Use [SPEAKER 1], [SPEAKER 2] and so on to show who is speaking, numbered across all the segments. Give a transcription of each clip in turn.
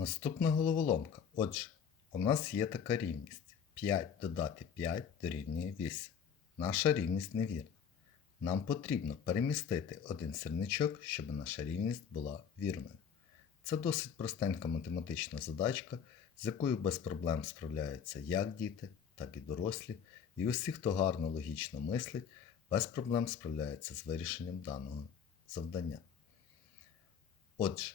[SPEAKER 1] Наступна головоломка. Отже, у нас є така рівність. 5 додати 5 дорівнює 8. Наша рівність невірна. Нам потрібно перемістити один сірничок, щоб наша рівність була вірною. Це досить простенька математична задачка, з якою без проблем справляються як діти, так і дорослі, і усі, хто гарно логічно мислить, без проблем справляються з вирішенням даного завдання. Отже,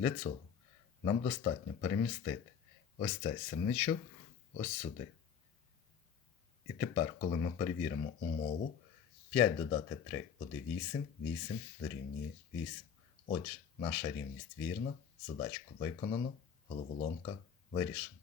[SPEAKER 1] Для цього нам достатньо перемістити ось цей сірничок ось сюди. І тепер, коли ми перевіримо умову, 5 додати 3 буде 8, 8 дорівнює 8. Отже, наша рівність вірна, задачку виконано, головоломка вирішена.